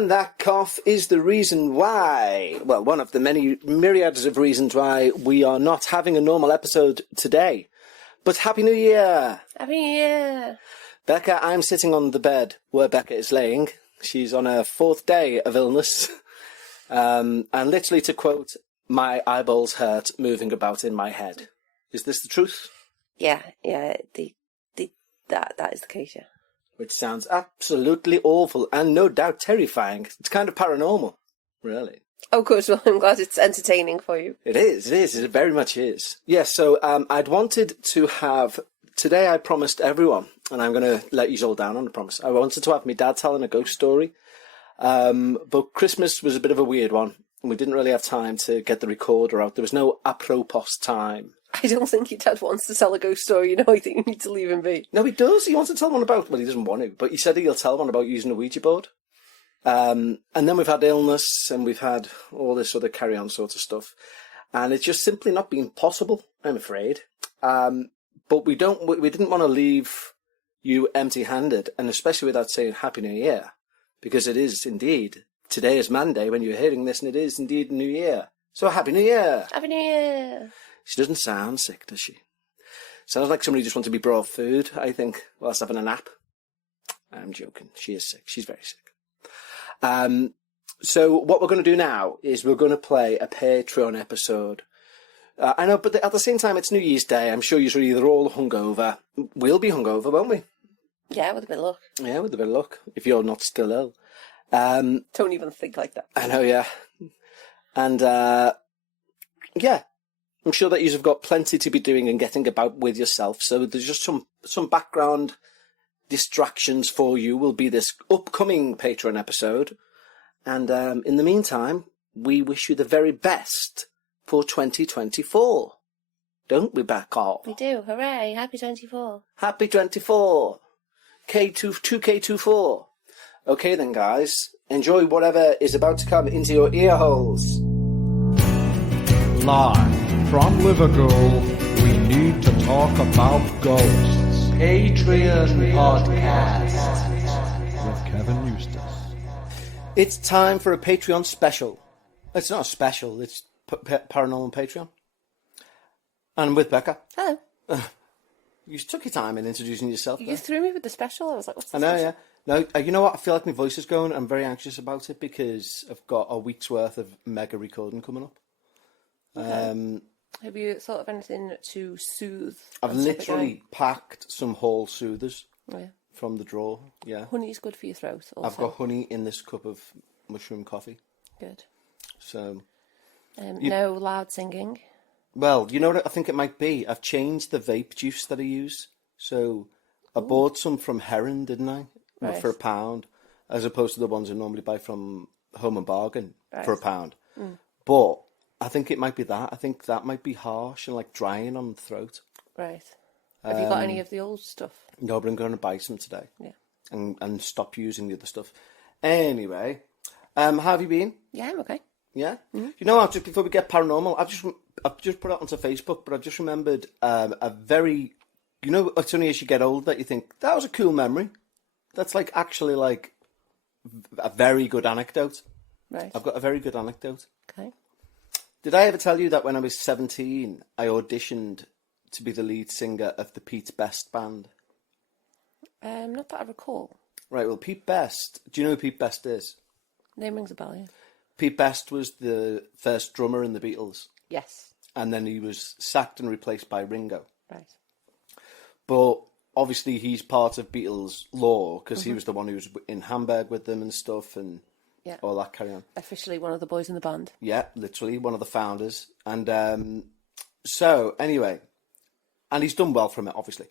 And that cough is the reason why, well, one of the many myriads of reasons why we are not having a normal episode today. But Happy New Year! Happy New Year! Becca, I'm sitting on the bed where Becca is laying. She's on her 4th day of illness. And literally, to quote, my eyeballs hurt moving about in my head. Is this the truth? Yeah, that is the case, yeah. Which sounds absolutely awful and no doubt terrifying. It's kind of paranormal, really. Oh, good. Well, I'm glad it's entertaining for you. It is. It very much is. Yes, so I'd wanted to have... Today I promised everyone, and I'm going to let you all down on the promise, I wanted to have my dad telling a ghost story. But Christmas was a bit of a weird one, and we didn't really have time to get the recorder out. There was no apropos time. I don't think your dad wants to tell a ghost story, I think you need to leave him be. No, he does. He wants to tell one about... Well, he doesn't want to, but he said he'll tell one about using a Ouija board. And then we've had illness, and we've had all this other carry-on sort of stuff. And it's just simply not been possible, I'm afraid. But we didn't want to leave you empty-handed, and especially without saying Happy New Year. Because it is indeed... Today is Monday when you're hearing this, and it is indeed New Year. So Happy New Year! Happy New Year! She doesn't sound sick, does she? Sounds like somebody just wants to be brought food, I think, whilst having a nap. I'm joking. She is sick. She's very sick. So what we're going to do now is we're going to play a Patreon episode. I know, but at the same time, it's New Year's Day. I'm sure you're either all hungover. We'll be hungover, won't we? Yeah, with a bit of luck. Yeah, with a bit of luck, if you're not still ill. Don't even think like that. I know, yeah. And, yeah. I'm sure that you've got plenty to be doing and getting about with yourself. So there's just some background distractions for you will be this upcoming Patreon episode. And in the meantime, we wish you the very best for 2024. Don't we, Becca? We do. Hooray. Happy 24. Happy 24. K2K24. Okay then, guys. Enjoy whatever is about to come into your ear holes. Live from Liverpool, we need to talk about ghosts. Patreon Podcast with Kevin Eustace. It's time for a Patreon special. It's not a special, it's Paranormal Patreon. And with Becca. Hello. You took your time in introducing yourself. You threw me with the special. I was like, what's the I know, special? yeah. No, you know what? I feel like my voice is going. I'm very anxious about it because I've got a week's worth of mega recording coming up. Okay. Have you thought of anything to soothe? I've literally packed some Hall soothers from the drawer. Yeah, honey's good for your throat. Also. I've got honey in this cup of mushroom coffee. Good. So, no loud singing. Well, you know what I think it might be. I've changed the vape juice that I use. So, I bought some from Heron, didn't I? Right. For £1, as opposed to the ones I normally buy from Home and Bargain for £1. But I think it might be that. I think that might be harsh and like drying on the throat. Right. Have you got any of the old stuff? No, but I'm going to buy some today. Yeah. And stop using the other stuff. Anyway, how have you been? Yeah, I'm okay. Yeah? Mm-hmm. You know what, just before we get paranormal, I've just put it onto Facebook, but I've just remembered a very... You know, it's only as you get older that you think, that was a cool memory. That's like actually like a very good anecdote. Right. I've got a very good anecdote. Okay. Did I ever tell you that when I was 17, I auditioned to be the lead singer of the Pete Best band? Not that I recall. Right, well, Pete Best, do you know who Pete Best is? Name rings a bell, yeah. Pete Best was the first drummer in the Beatles. Yes. And then he was sacked and replaced by Ringo. Right. But obviously he's part of Beatles lore because he was the one who was in Hamburg with them and stuff and all that carry on. Officially one of the boys in the band. Yeah, literally one of the founders. And so anyway, and he's done well from it, obviously.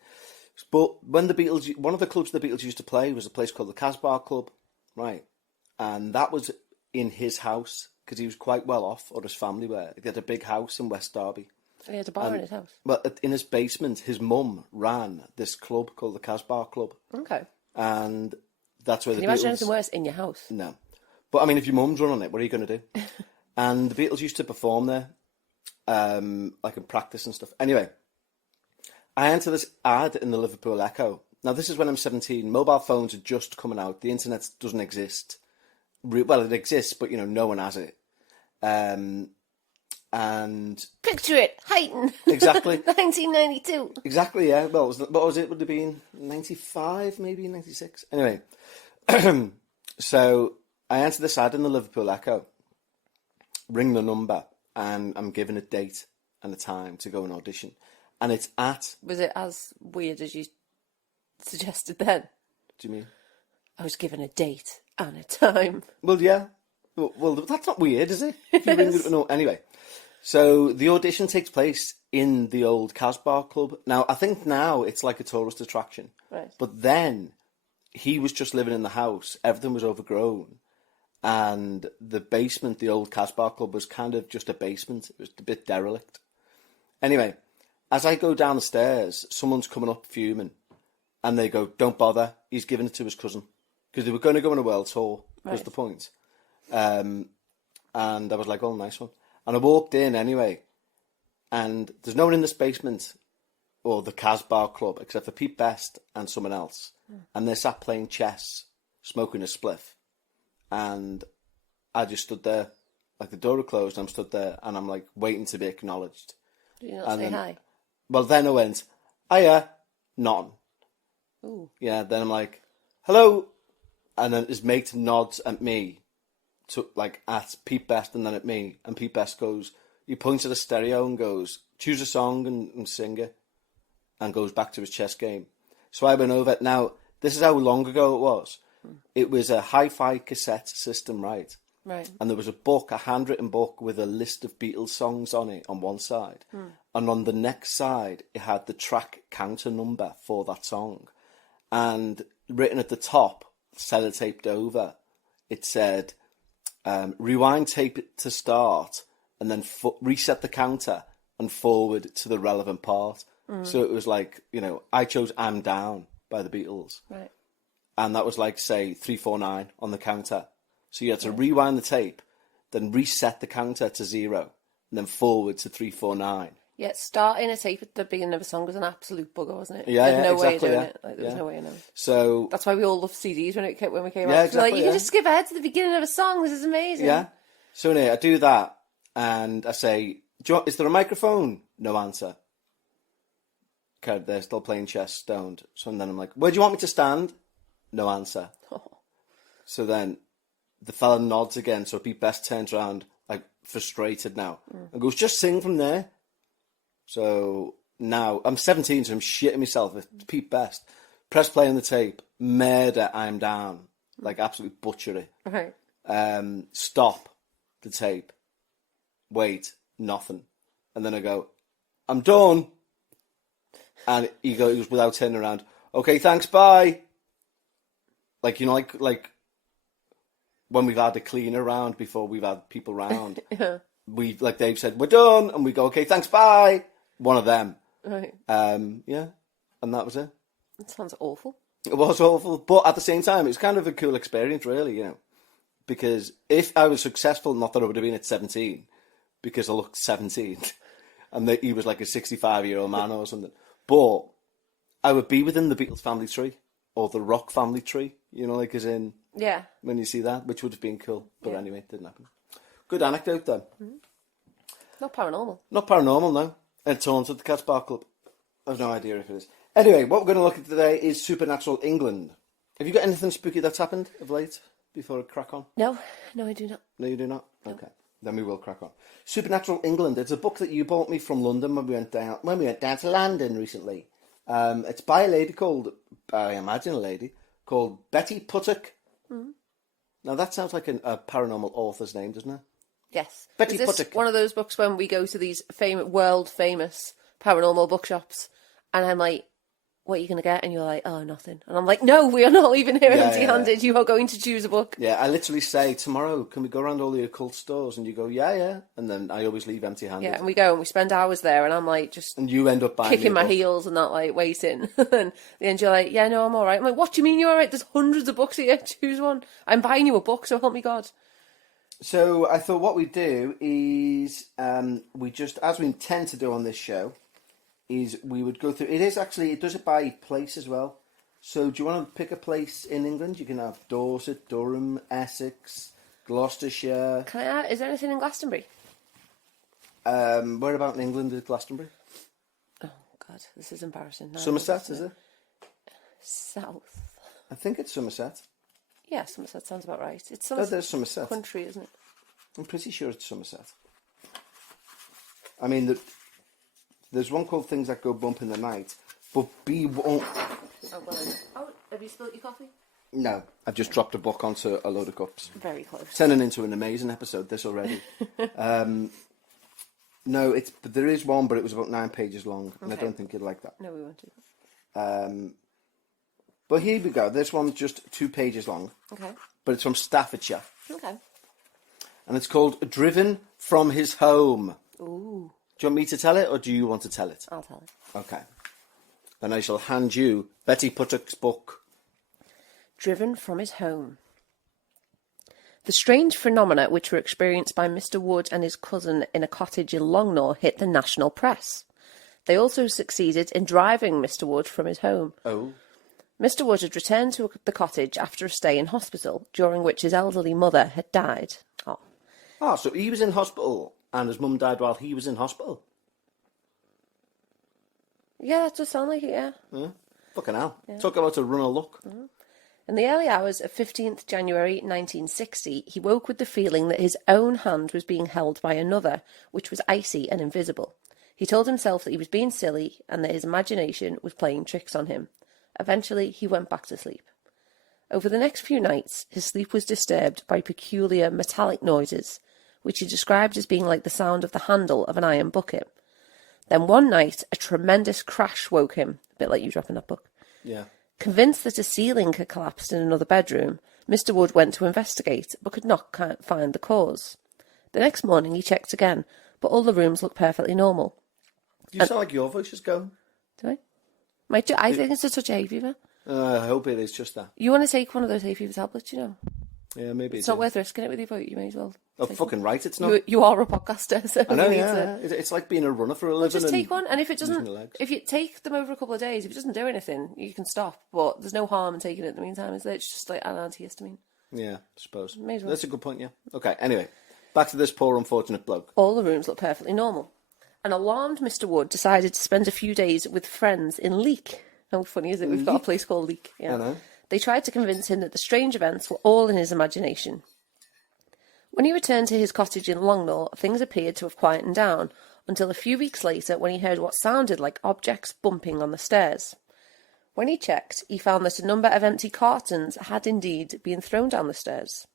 But when the Beatles, one of the clubs the Beatles used to play was a place called the Casbah Club, right? And that was in his house because he was quite well off, or his family were. He had a big house in West Derby. He had a bar in his house. Well, in his basement, his mum ran this club called the Casbah Club. Okay. And that's where Can the you Beatles... imagine anything worse in your house? No. But, I mean, if your mum's running it, what are you going to do? And the Beatles used to perform there, like in practice and stuff. Anyway, I entered this ad in the Liverpool Echo. Now, this is when I'm 17. Mobile phones are just coming out. The internet doesn't exist. well, it exists, but no one has it. And Picture it, Heighton. Exactly. 1992. exactly, yeah. Well, what was it? Would have been 95, maybe 96. Anyway, so I enter this ad in the Liverpool Echo, ring the number, and I'm given a date and a time to go and audition. And it's at... Was it as weird as you suggested then? Do you mean? I was given a date and a time. Well, yeah. Well, that's not weird, is it? If you ring no, anyway. So the audition takes place in the old Casbah Club. Now, I think now it's like a tourist attraction. Right. But then he was just living in the house. Everything was overgrown. And the basement, the old Casbah Club, was kind of just a basement. It was a bit derelict. Anyway, as I go down the stairs, someone's coming up fuming. And they go, don't bother. He's giving it to his cousin. Because they were going to go on a world tour, was the point. And I was like, oh, nice one. And I walked in anyway. And there's no one in this basement or the Casbah Club except for Pete Best and someone else. And they're sat playing chess, smoking a spliff. And I just stood there, like the door had closed, and I'm stood there, and I'm like waiting to be acknowledged. Did you not say hi? Well, then I went, hiya, none. Ooh. Yeah, then I'm like, hello. And then his mate nods at me, like at Pete Best and then at me. And Pete Best goes, he points at a stereo and goes, choose a song and sing it. And goes back to his chess game. So I went over. Now, this is how long ago it was. It was a hi-fi cassette system, right? Right. And there was a book, a handwritten book with a list of Beatles songs on it on one side. And on the next side, it had the track counter number for that song. And written at the top, sellotaped over, it said, rewind tape to start, and then reset the counter and forward to the relevant part. So it was like, I chose I'm Down by the Beatles. Right. And that was like, say, 349 on the counter. So you had to rewind the tape, then reset the counter to 0, and then forward to 349. Yeah, starting a tape at the beginning of a song was an absolute bugger, wasn't it? Yeah, There's no way of exactly, doing yeah. it. Like, there was no way of knowing. So That's why we all loved CDs when we came Yeah, out. exactly, Like, you yeah. can just skip ahead to the beginning of a song. This is amazing. yeah. So anyway, I do that, and I say, is there a microphone? No answer. Okay, they're still playing chess, stoned. So then I'm like, where do you want me to stand? No answer. Oh. So then the fella nods again, so Pete Best turns around, like, frustrated now, and goes, just sing from there. So now, I'm 17, so I'm shitting myself. It's Pete Best. Press play on the tape. Murder, I'm Down. Like, absolutely butcher it. Right. Stop the tape. Wait, nothing. And then I go, I'm done. And he goes, without turning around, okay, thanks, bye. Like, like when we've had a cleaner around before we've had people round. Yeah. Like Dave said, we're done. And we go, okay, thanks, bye. One of them. Right. Yeah. And that was it. That sounds awful. It was awful. But at the same time, it was kind of a cool experience, really, Because if I was successful, not that I would have been at 17, because I looked 17, and he was like a 65-year-old man or something. But I would be within the Beatles family tree, or the rock family tree, like as in, Yeah. when you see that, which would have been cool. But anyway, it didn't happen. Good anecdote, though. Not paranormal. Not paranormal, no. And it's haunted the Casbah Club. I have no idea if it is. Anyway, what we're going to look at today is Supernatural England. Have you got anything spooky that's happened of late before I crack on? No, I do not. No, you do not? No. Okay. Then we will crack on. Supernatural England. It's a book that you bought me from London when we went down to London recently. It's by a lady called, I imagine a lady, called Betty Puttock. Now that sounds like a paranormal author's name, doesn't it? Yes. Betty Is this Puttock. one of those books when we go to these world famous paranormal bookshops and I'm like, what are you going to get? And you're like, oh, nothing. And I'm like, no, we are not leaving here empty-handed. You are going to choose a book. Yeah, I literally say, tomorrow, can we go around all the occult stores? And you go, yeah. And then I always leave empty-handed. Yeah, and we go and we spend hours there and I'm like, just And you end up buying kicking me a my book. heels and not like waiting. And at the end you're like, yeah, no, I'm all right. I'm like, what do you mean you're all right? There's hundreds of books here. Choose one. I'm buying you a book, so help me God. So I thought what we'd do is, we just, as we tend to do on this show, is we would go through, it does it by place as well. So do you want to pick a place in England? You can have Dorset, Durham, Essex, Gloucestershire. Can I add, is there anything in Glastonbury? Where about in England is Glastonbury? Oh, God, this is embarrassing. No, Somerset, is it? South. I think it's Somerset. Yeah, Somerset sounds about right. It's Oh, there's Somerset. country, isn't it? I'm pretty sure it's Somerset. I mean, there's one called Things That Go Bump in the Night, but B won't... Oh, well, have you spilled your coffee? No, I've just dropped a book onto a load of cups. Very close. Turning into an amazing episode, this already. No, but there is one, but it was about 9 pages long, and I don't think you'd like that. No, we won't do that. But here we go. This one's just 2 pages long, Okay. but it's from Staffordshire, Okay. and it's called Driven from His Home. Ooh, Do you want me to tell it, or do you want to tell it? I'll tell it. Okay. Then I shall hand you Betty Puttock's book. Driven from his home. The strange phenomena which were experienced by Mr. Wood and his cousin in a cottage in Longnaw hit the national press. They also succeeded in driving Mr. Wood from his home. Oh. Mr. Wood had returned to the cottage after a stay in hospital, during which his elderly mother had died. Oh. Ah, so he was in hospital, and his mum died while he was in hospital. Yeah, that does sound like it, yeah. Fucking hell. Talk about a run of luck. In the early hours of 15th January 1960, he woke with the feeling that his own hand was being held by another, which was icy and invisible. He told himself that he was being silly and that his imagination was playing tricks on him. Eventually, he went back to sleep. Over the next few nights, his sleep was disturbed by peculiar metallic noises, which he described as being like the sound of the handle of an iron bucket. Then one night, a tremendous crash woke him, a bit like you dropping that book. Yeah. Convinced that a ceiling had collapsed in another bedroom, Mr. Wood went to investigate, but could not find the cause. The next morning he checked again, but all the rooms looked perfectly normal. You sound like your voice is going. Do I? I think it's a touch of hay fever. I hope it is just that. You want to take one of those hay fever tablets, you know? Yeah, maybe It's not worth risking it with you, but you may as well. Oh, fucking right, it's not. You are a podcaster, so I know, you need yeah. to... It's like being a runner for a living. Just take one, and if it using doesn't, your legs. if you take them over a couple of days, if it doesn't do anything, you can stop. But there's no harm in taking it in the meantime, is there? It's just like an antihistamine. Yeah, I suppose. May as well. That's a good point, yeah. Okay, anyway. Back to this poor unfortunate bloke. All the rooms look perfectly normal. An alarmed Mr. Wood decided to spend a few days with friends in Leek. How funny is it? We've got a place called Leek. Yeah. I know. They tried to convince him that the strange events were all in his imagination. When he returned to his cottage in Longnaw, things appeared to have quietened down, until a few weeks later when he heard what sounded like objects bumping on the stairs. When he checked, he found that a number of empty cartons had indeed been thrown down the stairs.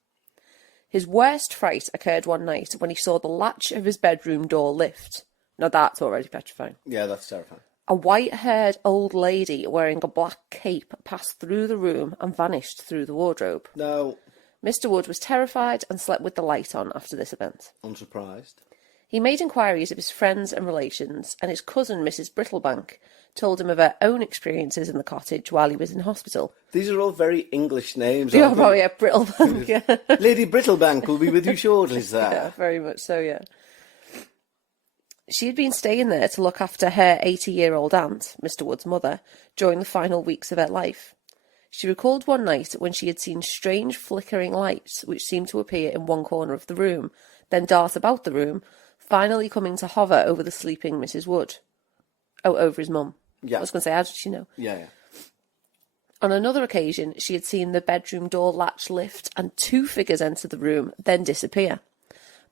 His worst fright occurred one night when he saw the latch of his bedroom door lift. Now that's already petrifying. Yeah, that's terrifying. A white-haired old lady wearing a black cape passed through the room and vanished through the wardrobe. No, Mr. Wood was terrified and slept with the light on after this event. unsurprised. He made inquiries of his friends and relations, and his cousin, Mrs. Brittlebank, told him of her own experiences in the cottage while he was in hospital. These are all very English names. Yeah, aren't they? probably, yeah, Brittlebank, yeah. Lady Brittlebank will be with you shortly, sir. Yeah, very much so, yeah. She had been staying there to look after her 80-year-old aunt, Mr. Wood's mother, during the final weeks of her life. She recalled one night when she had seen strange flickering lights which seemed to appear in one corner of the room, then dart about the room, finally coming to hover over the sleeping Mrs. Wood. Oh, over his mum. Yeah. I was going to say, how did she know? Yeah, yeah. On another occasion, she had seen the bedroom door latch lift and 2 figures enter the room, then disappear.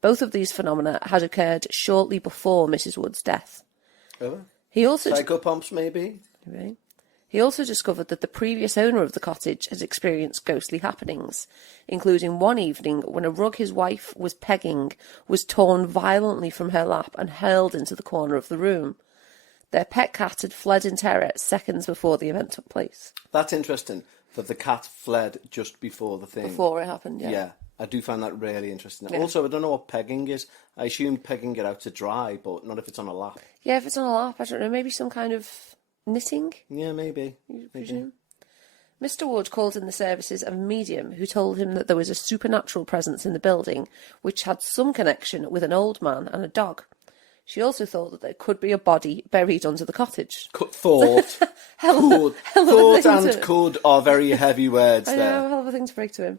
Both of these phenomena had occurred shortly before Mrs. Wood's death. Oh. He also... Psychopomps, maybe? Right. He also discovered that the previous owner of the cottage had experienced ghostly happenings, including one evening when a rug his wife was pegging was torn violently from her lap and hurled into the corner of the room. Their pet cat had fled in terror seconds before the event took place. That's interesting, that the cat fled just before the thing. Before it happened, yeah. Yeah, I do find that really interesting. Yeah. Also, I don't know what pegging is. I assume pegging it out to dry, but not if it's on a lap. Yeah, if it's on a lap, I don't know, maybe some kind of knitting, Yeah, maybe. you presume. Mr. Wood called in the services of a medium who told him that there was a supernatural presence in the building which had some connection with an old man and a dog. She also thought that there could be a body buried under the cottage. Thought. Could. hell of a Thought thing and to- could are very heavy words I there. know, a hell of a thing to break to him.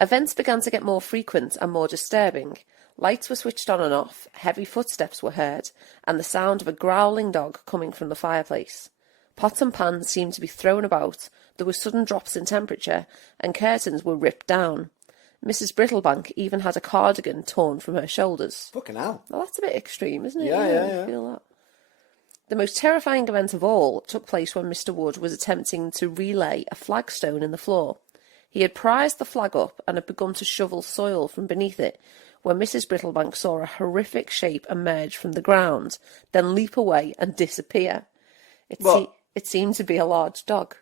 Events began to get more frequent and more disturbing. Lights were switched on and off, heavy footsteps were heard, and the sound of a growling dog coming from the fireplace. Pots and pans seemed to be thrown about, there were sudden drops in temperature, and curtains were ripped down. Mrs. Brittlebank even had a cardigan torn from her shoulders. Fucking hell. Well, that's a bit extreme, isn't it? Yeah. I feel that. The most terrifying event of all took place when Mr. Wood was attempting to relay a flagstone in the floor. He had prized the flag up and had begun to shovel soil from beneath it when Mrs. Brittlebank saw a horrific shape emerge from the ground, then leap away and disappear. It seemed to be a large dog.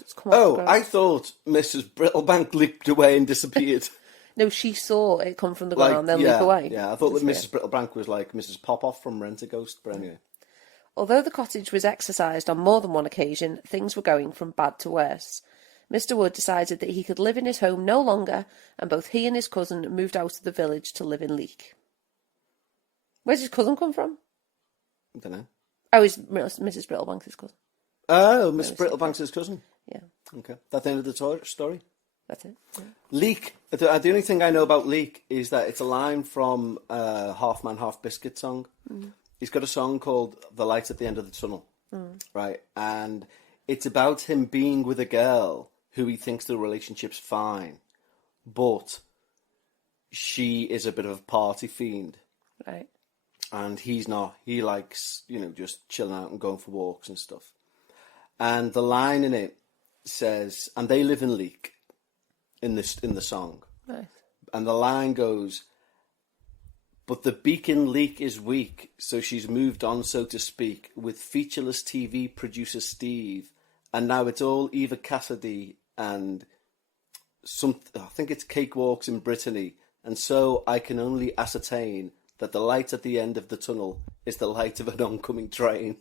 It's come off the ground. I thought Mrs. Brittlebank leaped away and disappeared. No, she saw it come from the ground, then leap away. Yeah, I thought that Mrs. Brittlebank was like Mrs. Popoff from Rent-A-Ghost, but anyway. Although the cottage was exercised on more than one occasion, things were going from bad to worse. Mr. Wood decided that he could live in his home no longer, and both he and his cousin moved out of the village to live in Leek. Where's his cousin come from? I don't know. Oh, he's Mrs. Brittlebank's cousin. Oh, Mrs. Brittlebank's cousin. Yeah, Okay, that's the end of the story. that's it. Yeah. Leek. The only thing I know about Leek is that it's a line from Half Man, Half Biscuit song. He's got a song called The Light at the End of the Tunnel, right? And it's about him being with a girl who he thinks the relationship's fine, but she is a bit of a party fiend. Right. And he's not. He likes, just chilling out and going for walks and stuff. And the line in it says, and they live in Leek, in the song. Right. And the line goes, but the beacon Leek is weak, so she's moved on, so to speak, with featureless TV producer Steve, and now it's all Eva Cassidy and I think it's Cakewalks in Brittany, and so I can only ascertain that the light at the end of the tunnel is the light of an oncoming train.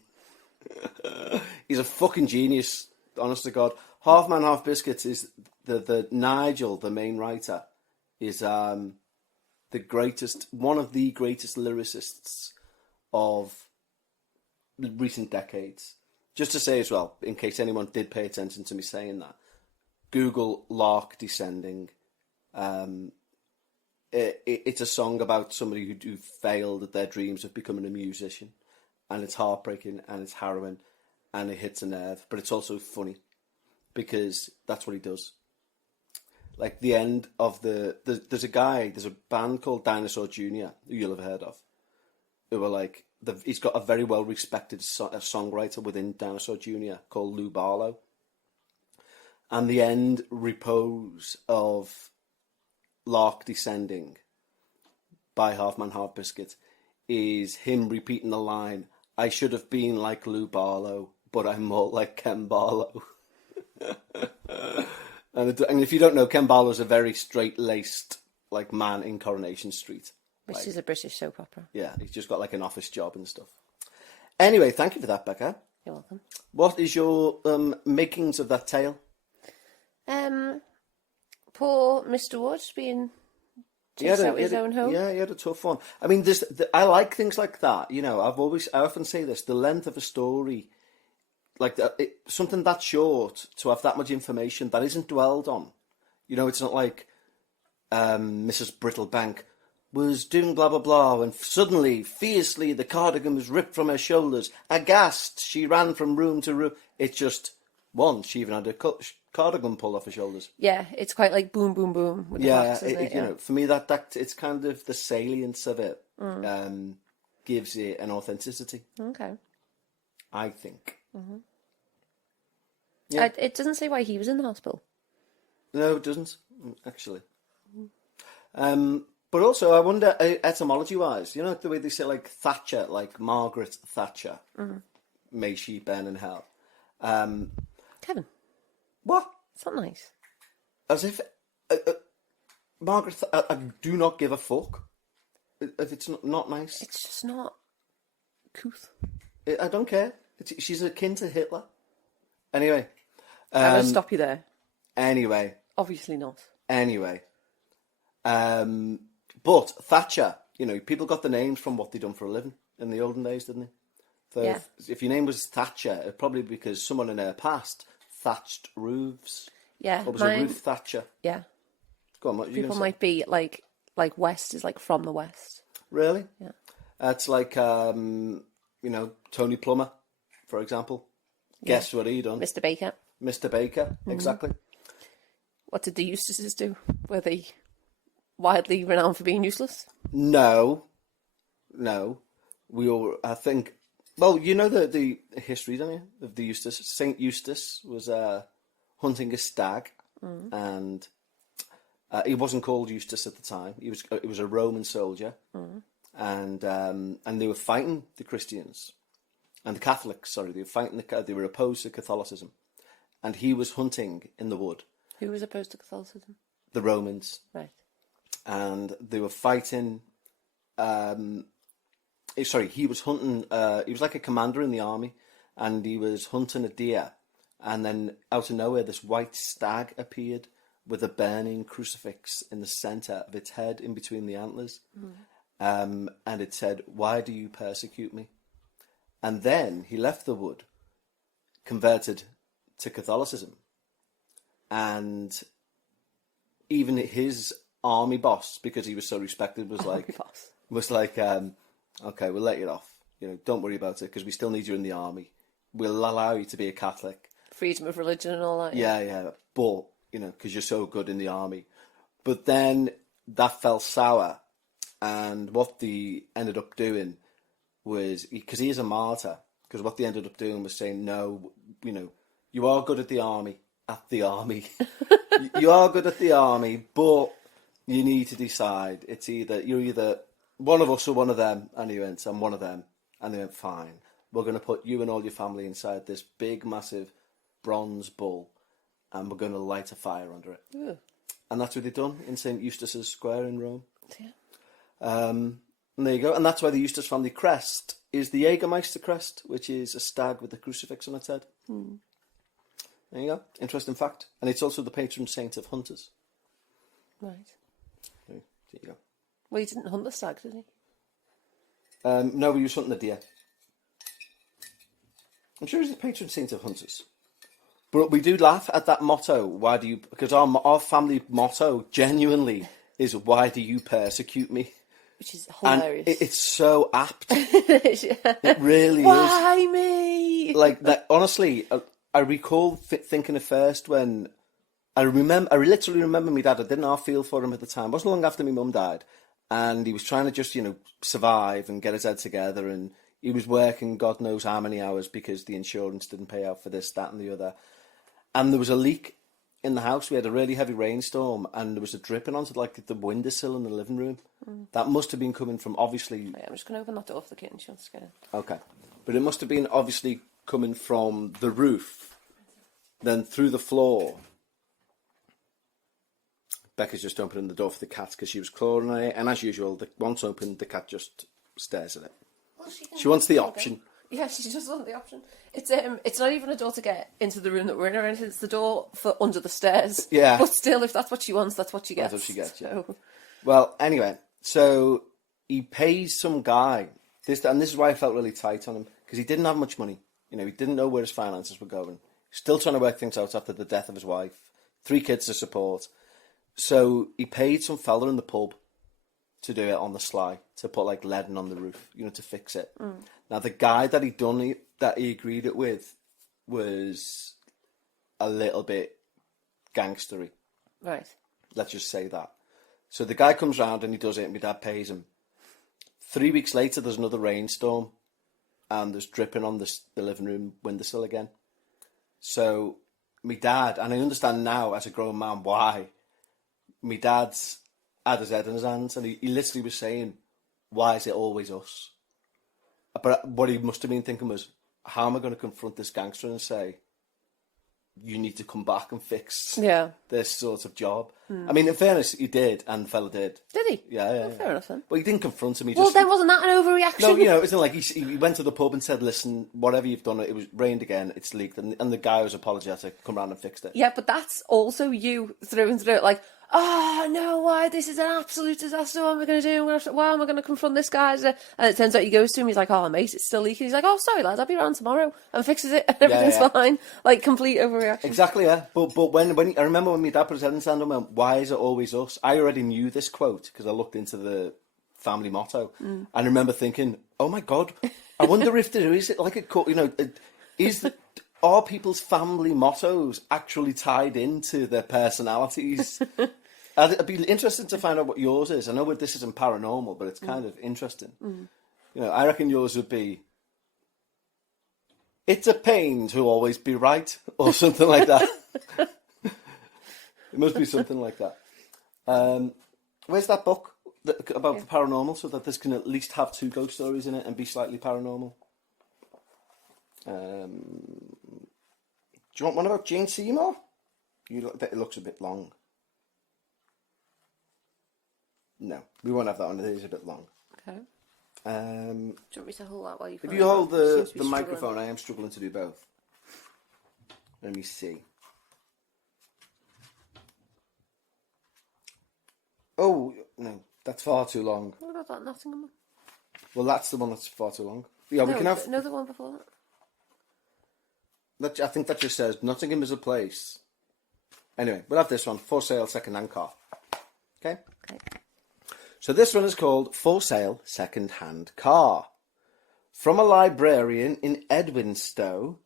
He's a fucking genius, honest to God. Half Man, Half Biscuits is the Nigel, the main writer, is one of the greatest lyricists of recent decades. Just to say as well, in case anyone did pay attention to me saying that, Google Lark Descending. It's a song about somebody who failed at their dreams of becoming a musician, and it's heartbreaking and it's harrowing and it hits a nerve, but it's also funny because that's what he does. Like the end of there's a band called Dinosaur Jr. who you'll have heard of, who are like, he's got a very well respected songwriter within Dinosaur Jr. called Lou Barlow, and the end repose of Lark Descending by Half Man, Half Biscuit is him repeating the line, I should have been like Lou Barlow, but I'm more like Ken Barlow. And if you don't know, Ken Barlow's a very straight-laced man in Coronation Street. Which is a British soap opera. Yeah, he's just got an office job and stuff. Anyway, thank you for that, Becca. You're welcome. What is your makings of that tale? Poor Mr. Wood being chased out of his own home. Yeah, he had a tough one. I mean, I like things like that. I often say this: the length of a story, something that short, to have that much information that isn't dwelled on. It's not like Mrs. Brittlebank was doing blah blah blah, and suddenly, fiercely, the cardigan was ripped from her shoulders. Aghast, she ran from room to room. It's just once she even had a cardigan pulled off her shoulders. Yeah, it's quite like boom, boom, boom. With the box, isn't it? For me, that it's kind of the salience of it gives it an authenticity. Okay. I think. Mm-hmm. Yeah. It doesn't say why he was in the hospital. No, it doesn't, actually. But also, I wonder, etymology-wise, the way they say, Thatcher, Margaret Thatcher, may she burn in hell. Kevin. What? It's not nice. As if Margaret, I do not give a fuck if it's not nice. It's just not couth. I don't care. She's akin to Hitler. Anyway. I'm going to stop you there. Anyway. Obviously not. Anyway. But Thatcher, people got the names from what they done for a living in the olden days, didn't they? So yeah. If your name was Thatcher, it'd probably because someone in her past thatched roofs. Yeah. Or was a roof thatcher. Yeah. Go on, what are you People gonna say? might be like West is like from the West. Really? Yeah. It's like, Tony Plummer, for example. Guess what he done? Mr. Baker. Mr. Baker, exactly. What did the Eustaces do? Were they widely renowned for being useless? No. We all, I think, well, you know the history, don't you, of the Eustace? Saint Eustace was hunting a stag, and he wasn't called Eustace at the time. It was a Roman soldier, and they were fighting the Christians and the Catholics. Sorry, they were fighting they were opposed to Catholicism, and he was hunting in the wood. Who was opposed to Catholicism? The Romans, Right. and they were fighting. He was hunting. He was like a commander in the army, and he was hunting a deer. And then out of nowhere, this white stag appeared with a burning crucifix in the centre of its head, in between the antlers. And it said, "Why do you persecute me?" And then he left the wood, converted to Catholicism, and even his army boss, because he was so respected, was like, okay, we'll let you off. Don't worry about it, because we still need you in the army. We'll allow you to be a Catholic. Freedom of religion and all that. Yeah. But, because you're so good in the army. But then that fell sour. And what they ended up doing was, because he is a martyr, because what they ended up doing was saying, no, you are good at the army. You are good at the army, but you need to decide. You're either one of us or one of them. And he went, I'm one of them. And they went, fine. We're going to put you and all your family inside this big, massive bronze bull, and we're going to light a fire under it. Ooh. And that's what they've done in St. Eustace's Square in Rome. Yeah. And there you go. And that's why the Eustace family crest is the Jägermeister crest, which is a stag with a crucifix on its head. There you go. Interesting fact. And it's also the patron saint of hunters. Right. There you go. Well, he didn't hunt the stag, did he? No, he was hunting the deer. I'm sure he's the patron saint of hunters. But we do laugh at that motto. Why do you... Because our family motto, genuinely, is, why do you persecute me? Which is hilarious. And it's so apt. Yeah. It really is. Why me? Like, that. Honestly, I recall thinking at first when... I literally remember my dad. I didn't half feel for him at the time. It wasn't long after my mum died. And he was trying to just, survive and get his head together. And he was working God knows how many hours because the insurance didn't pay out for this, that and the other. And there was a leak in the house. We had a really heavy rainstorm and there was a dripping onto the windowsill in the living room. That must have been coming from, obviously... Wait, I'm just going to open that door for the kitten. She wants to get in. Okay. But it must have been obviously coming from the roof, then through the floor. Becca's just opening the door for the cat because she was clawing at it. And as usual, once opened, the cat just stares at it. Well, She wants the option. Yeah, she just wants the option. It's not even a door to get into the room that we're in or anything. It's the door for under the stairs. Yeah. But still, if that's what she wants, that's what she gets. That's what she gets, yeah. So... Well, anyway, so he pays some guy. This is why I felt really tight on him, because he didn't have much money. He didn't know where his finances were going. Still trying to work things out after the death of his wife. 3 kids to support. So he paid some fella in the pub to do it on the sly, to put leading on the roof, to fix it. Now the guy that he agreed it with was a little bit gangstery. Right. Let's just say that. So the guy comes round and he does it and my dad pays him. 3 weeks later there's another rainstorm and there's dripping on the living room windowsill again. So my dad, and I understand now as a grown man why, my dad's had his head in his hands and he literally was saying, why is it always us? But what he must have been thinking was, how am I going to confront this gangster and say, you need to come back and fix this sort of job? I mean, in fairness, he did, and the fella did. Did he? Yeah. Well, fair enough then. But he didn't confront him. He Well, just... then wasn't that an overreaction? No, it wasn't like he went to the pub and said, listen, whatever you've done, it was rained again, it's leaked, and the guy was apologetic, come round and fixed it. Yeah, but that's also you through and through. Like, oh, no, why? This is an absolute disaster. What am I going to do? Why am I going to confront this guy? And it turns out he goes to him, he's like, oh, mate, it's still leaking. He's like, oh, sorry, lad, I'll be around tomorrow. And fixes it, and everything's fine. Like, complete overreaction. Exactly, yeah. But when I remember when my dad put his head in the sand and went, why is it always us? I already knew this quote because I looked into the family motto. And I remember thinking, oh my God, I wonder if there is like a, are people's family mottos actually tied into their personalities? It'd be interesting to find out what yours is. I know this isn't paranormal, but it's kind of interesting. I reckon yours would be, it's a pain to always be right, or something like that. It must be something like that. Where's that book about the paranormal, so that this can at least have 2 ghost stories in it and be slightly paranormal? Do you want one about Jane Seymour? It looks a bit long. No, we won't have that one. It is a bit long. Okay. Do you want me to hold that while you... If you hold the microphone, I am struggling to do both. Let me see. Oh, no, that's far too long. What about that Nottingham one? Well, that's the one that's far too long. Yeah, we can have... Another one before that. I think that just says Nottingham is a place. Anyway, we'll have this one. For sale, second-hand car. Okay? Okay. So this one is called For Sale, Second-Hand Car. From a librarian in Edwinstowe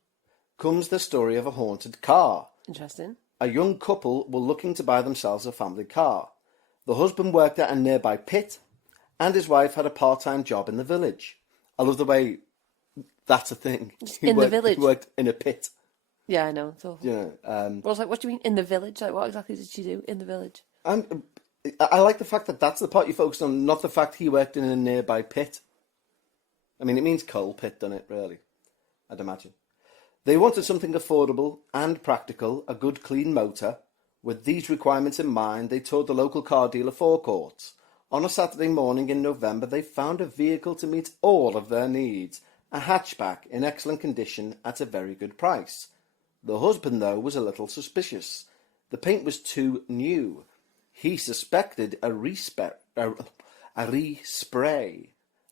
comes the story of a haunted car. Interesting. A young couple were looking to buy themselves a family car. The husband worked at a nearby pit, and his wife had a part-time job in the village. I love the way that's a thing. The village? He worked in a pit. Yeah, I know. It's awful. You know, Well, I was like, what do you mean in the village? Like, what exactly did she do in the village? I like the fact that that's the part you focused on, not the fact he worked in a nearby pit. I mean, it means coal pit, doesn't it, really? I'd imagine. They wanted something affordable and practical, a good clean motor. With these requirements in mind, they toured the local car dealer forecourts. On a Saturday morning in November, they found a vehicle to meet all of their needs, a hatchback in excellent condition at a very good price. The husband, though, was a little suspicious. The paint was too new. He suspected a respray.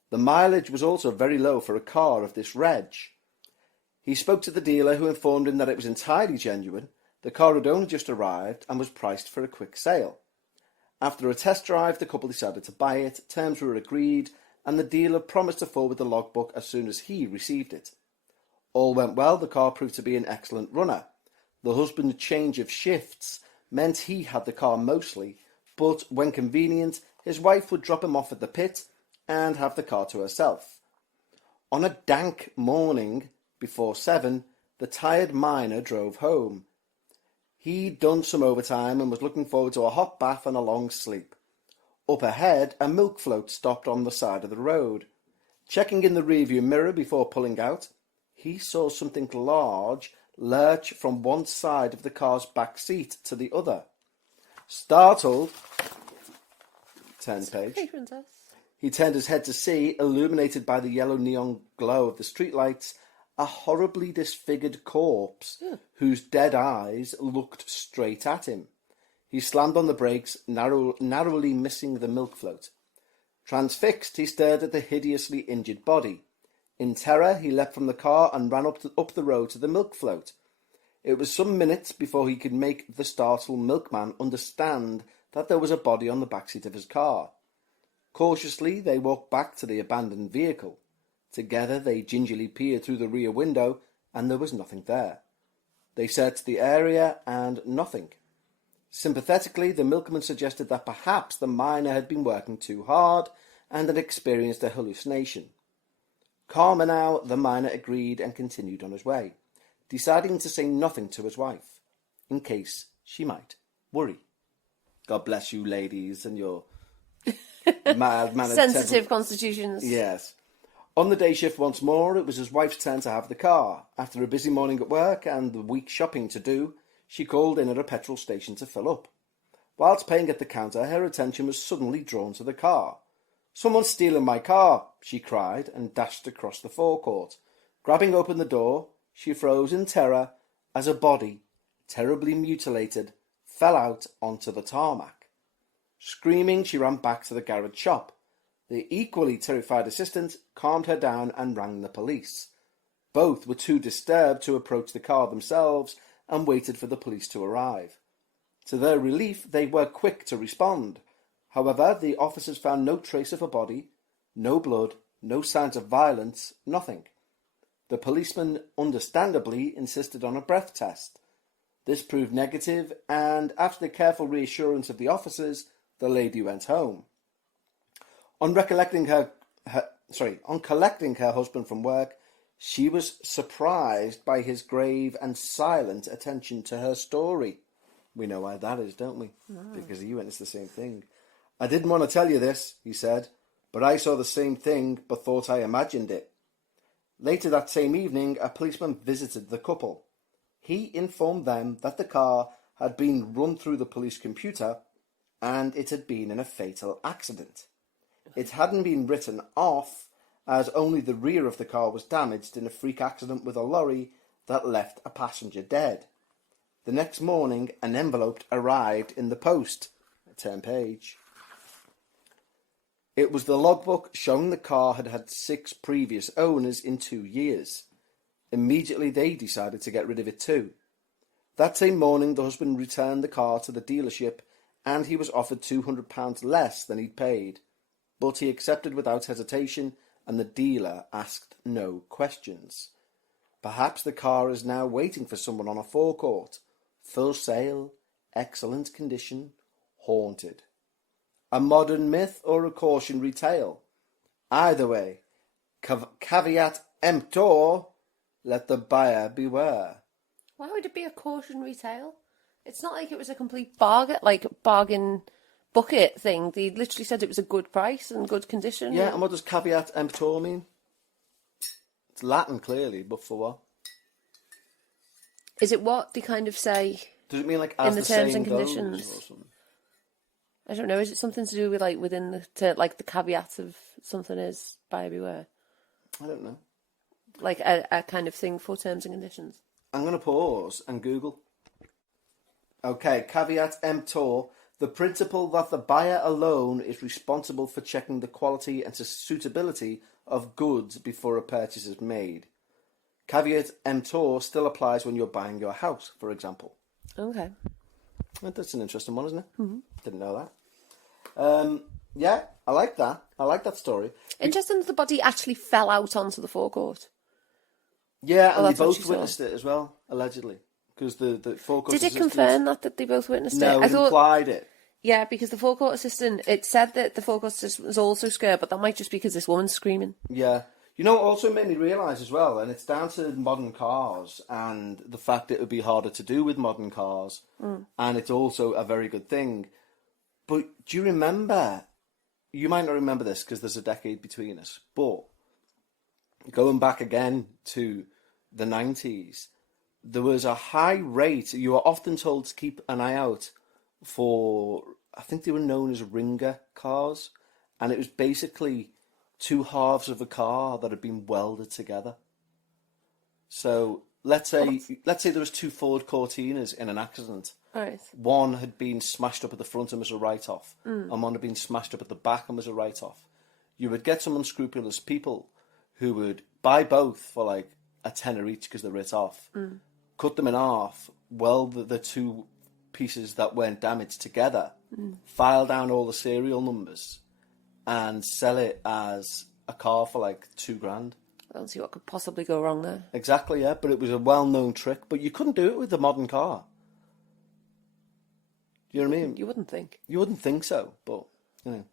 The mileage was also very low for a car of this reg. He spoke to the dealer, who informed him that it was entirely genuine. The car had only just arrived and was priced for a quick sale. After a test drive, the couple decided to buy it. Terms were agreed, and the dealer promised to forward the logbook as soon as he received it. All went well. The car proved to be an excellent runner. The husband's change of shifts meant he had the car mostly, but when convenient, his wife would drop him off at the pit and have the car to herself. On a dank morning before 7, the tired miner drove home. He'd done some overtime and was looking forward to a hot bath and a long sleep. Up ahead, a milk float stopped on the side of the road. Checking in the rearview mirror before pulling out, he saw something large lurch from one side of the car's back seat to the other. Startled, turn page, he turned his head to see, illuminated by the yellow neon glow of the streetlights, a horribly disfigured corpse whose dead eyes looked straight at him. He slammed on the brakes, narrowly missing the milk float. Transfixed, he stared at the hideously injured body. In terror, he leapt from the car and ran up the road to the milk float. It was some minutes before he could make the startled milkman understand that there was a body on the backseat of his car. Cautiously, they walked back to the abandoned vehicle. Together, they gingerly peered through the rear window, and there was nothing there. They searched the area, and nothing. Sympathetically, the milkman suggested that perhaps the miner had been working too hard and had experienced a hallucination. Calmer now, the miner agreed and continued on his way, deciding to say nothing to his wife, in case she might worry. God bless you, ladies, and your mild-mannered... sensitive constitutions. Yes. On the day shift once more, it was his wife's turn to have the car. After a busy morning at work and the week shopping to do, she called in at a petrol station to fill up. Whilst paying at the counter, her attention was suddenly drawn to the car. "Someone's stealing my car," she cried, and dashed across the forecourt. Grabbing open the door, she froze in terror as a body, terribly mutilated, fell out onto the tarmac. Screaming, she ran back to the garage shop. The equally terrified assistant calmed her down and rang the police. Both were too disturbed to approach the car themselves and waited for the police to arrive. To their relief, they were quick to respond. However, the officers found no trace of a body, no blood, no signs of violence, nothing. The policeman understandably insisted on a breath test. This proved negative, and after the careful reassurance of the officers, the lady went home. On collecting her husband from work, she was surprised by his grave and silent attention to her story. We know why that is, don't we? Because he witnessed the same thing. I didn't want to tell you this, he said, but I saw the same thing but thought I imagined it. Later that same evening, a policeman visited the couple. He informed them that the car had been run through the police computer and it had been in a fatal accident. It hadn't been written off, as only the rear of the car was damaged in a freak accident with a lorry that left a passenger dead. The next morning, an envelope arrived in the post, a 10-page. It was the logbook showing the car had had 6 previous owners in 2 years. Immediately they decided to get rid of it too. That same morning, the husband returned the car to the dealership and he was offered £200 less than he'd paid. But he accepted without hesitation and the dealer asked no questions. Perhaps the car is now waiting for someone on a forecourt. Full sale, excellent condition, haunted. A modern myth or a cautionary tale? Either way, caveat emptor, let the buyer beware. Why would it be a cautionary tale? It's not like it was a complete bargain bucket thing. They literally said it was a good price and good condition. Yeah, and what does caveat emptor mean? It's Latin, clearly, but for what? Is it what they kind of say? Does it mean like as in the terms and saying goes, conditions? or something? I don't know. Is it something to do with like within the caveat of something is buyer beware? I don't know. Like a kind of thing for terms and conditions. I'm going to pause and Google. Okay, caveat emptor, the principle that the buyer alone is responsible for checking the quality and suitability of goods before a purchase is made. Caveat emptor still applies when you're buying your house, for example. Okay. That's an interesting one, isn't it? Mm-hmm. Didn't know that. Yeah, I like that. I like that story. Interesting that the body actually fell out onto the forecourt. Yeah, and they that's what both she witnessed it as well, allegedly. Because the forecourt Did it assistants... confirm that they both witnessed No, it? it implied it. Yeah, because the forecourt assistant, it said that the forecourt assistant was also scared, but that might just be because this woman's screaming. Yeah. You know, it also made me realise as well, and it's down to modern cars and the fact that it would be harder to do with modern cars, and it's also a very good thing. But do you remember, you might not remember this because there's a decade between us, but going back again to the 90s, there was a high rate, you were often told to keep an eye out for, I think they were known as ringer cars, and it was basically 2 halves of a car that had been welded together. So let's say there was 2 Ford Cortinas in an accident. Right. One had been smashed up at the front and was a write-off, and one had been smashed up at the back and was a write-off. You would get some unscrupulous people who would buy both for like a tenner each because they're writ off, cut them in half, weld the 2 pieces that weren't damaged together, file down all the serial numbers, and sell it as a car for like $2,000. I don't see what could possibly go wrong there. Exactly, yeah, but it was a well-known trick. But you couldn't do it with the modern car. Do you know what I mean? You wouldn't think. You wouldn't think so, but, you know,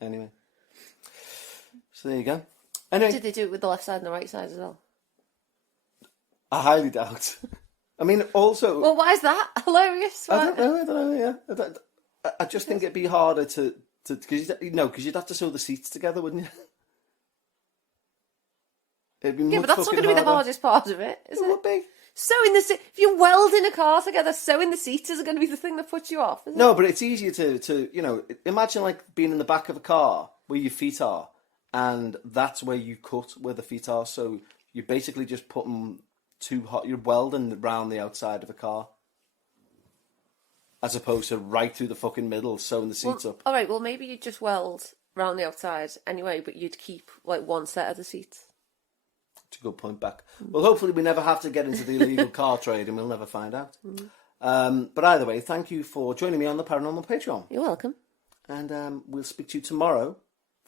anyway. So there you go. Anyway, Did they do it with the left side and the right side as well? I highly doubt. I mean, also... Well, why is that? Hilarious. I don't know, yeah. I just think it'd be harder to because you'd have to sew the seats together, wouldn't you? It'd be Yeah, much but that's not fucking going to be the harder. hardest part of it, is It it? would be. Sewing the if you're welding a car together, sewing the seats is going to be the thing that puts you off, isn't No, but it's easier to you know, imagine like being in the back of a car where your feet are, and that's where you cut where the feet are. So you basically just put them you're welding around the outside of a car, as opposed to right through the fucking middle, sewing the seats up. All right, well, maybe you'd just weld round the outside anyway, but you'd keep like one set of the seats. It's a good point back. Well, hopefully we never have to get into the illegal car trade and we'll never find out. But either way, thank you for joining me on the Paranormal Patreon. You're welcome. And we'll speak to you tomorrow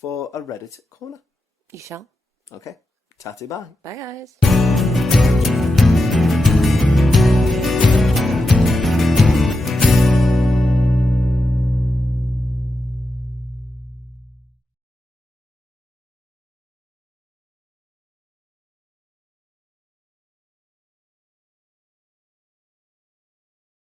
for a Reddit corner. You shall. Okay. Tatty bye. Bye, guys.